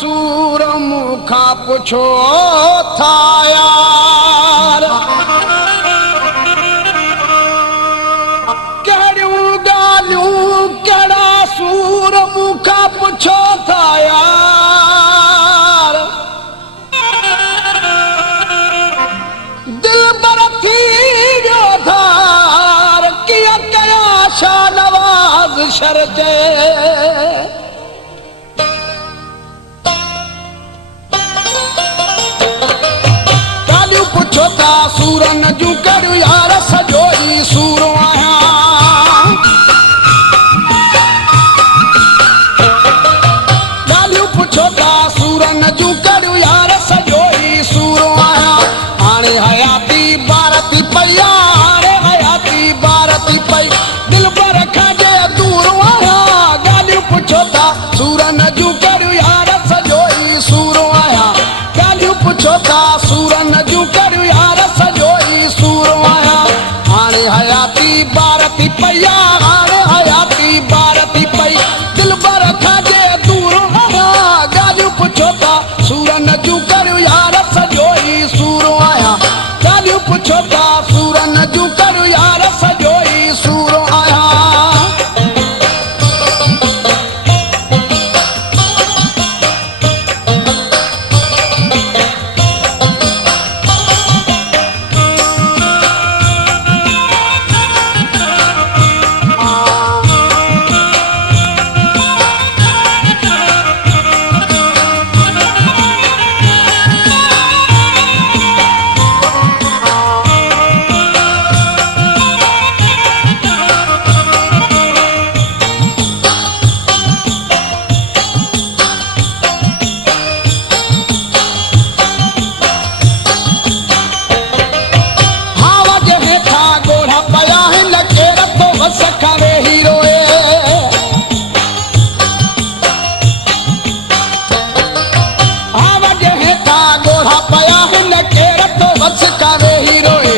सूर मुखा पुछो था यार कहिड़ियूं ॻाल्हियूं कहिड़ा सूर मुखा पुछो था यार दिल बर थी वियो धार कीअं कयां शाह नवाज़ शर्ते पुछो था सूरन जूं करियूं यार सॼो ई सूर आहियां ॻाल्हियूं पुछो था सूरन जूं करियूं यार सॼो ई सूर आहियां हाणे हयाती भारती पई हाणे हयाती भारती पई दिल पर खाजे दूर आहियां ॻाल्हियूं पुछो था सूरन जूं करियूं यार सॼो ई सूर आहियां ॻाल्हियूं पुछो था सूरन जूं करियूं यार सॼो ई सूर आहियां हाणे हयाती भारती पई हाणे हयाती भारती पई दिल बर खाजे दूर आहियां ॻाल्हियूं पुछो था सूरन जूं करियूं यार सॼो ई सूर आहियां ॻाल्हियूं पुछो था सूरन जूं करियूं यार सॼो ई सूर आहियां सखावे हीरोए आवाज हेठा गोढ़ा पया हिन केर तो वस कावे हीरोए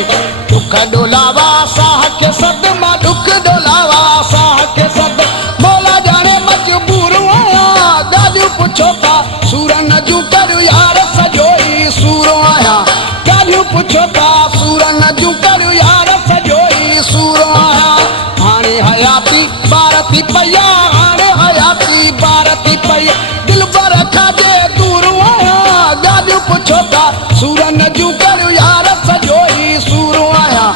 दुख डोलावा साह के सद मां दुख डोलावा साह के सद मौला जाने मजबूर आया ॻाल्हियूं पुछो था सूरन जूं करियूं यार सॼो ई सूर आहियां ॻाल्हियूं पुछो था सूरन जूं करियूं यार सॼो ई सूर आहियां हाणे हयाती भारती पई हाणे हयाती भारती पई दिल बर खाजे दूर आहियां ॻाल्हियूं पुछो था सूरन जूं करियूं यार सॼो ई सूर आहियां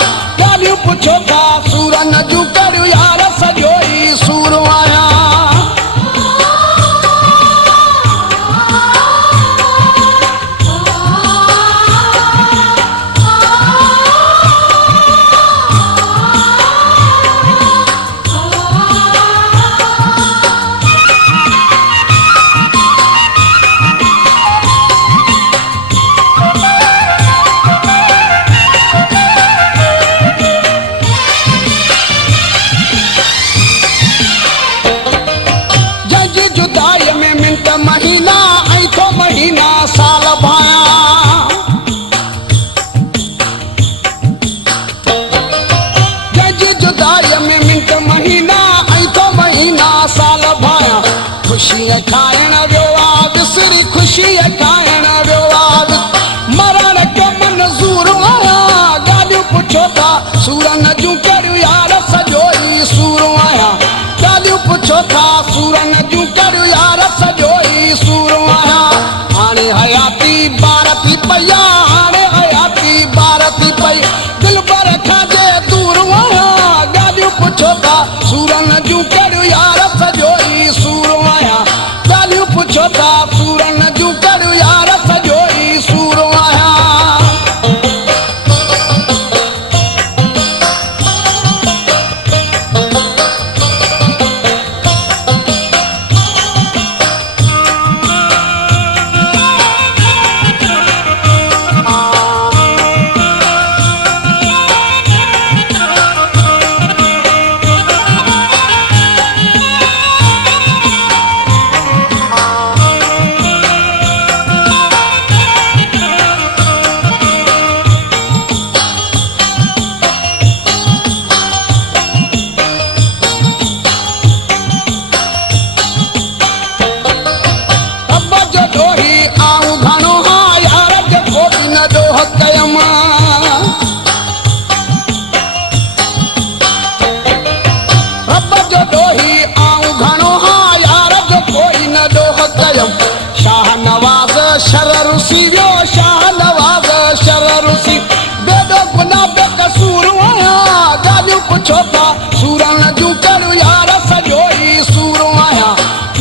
पुछो था सूरन जूं करियूं यार सॼो ई सूरो आहियां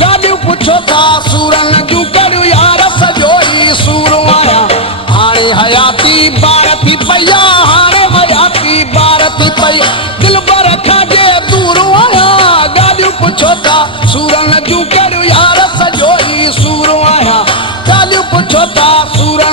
ॻाल्हियूं पुछो था सूरन जूं करियूं यार सॼो ई सूरो आहियां हाणे हयाती बार थी पई आहे हाणे हयाती बार थी पई दिल बर खां दूर आहियां ॻाल्हियूं पुछो था सूरन जूं करियूं यार सॼो ई सूरो आहियां ॻाल्हियूं पुछो था सूर